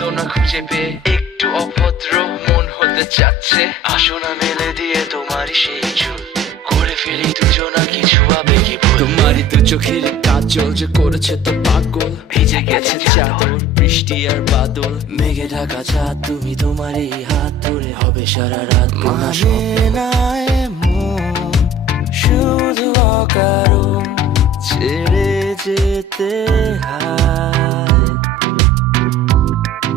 না খুঁজে পেয়ে একটু অভদ্র মন হতে চাচ্ছে। আসো না মেলে দিয়ে তোমারই সেই চুল, করে ফেলি দুজনা কিছু আবেগী ভুল। তোমারই তো চোখের কাজল যে করেছে তো পাগল, ভিজে গেছে চাদর বৃষ্টি আর বাদল, মেঘে ঢাকা চাঁদ তুমি তোমার এই হাত ধরে হবে সারা রাত। মানে না এমন শুধু অকারণ ছেড়ে যেতে হয়।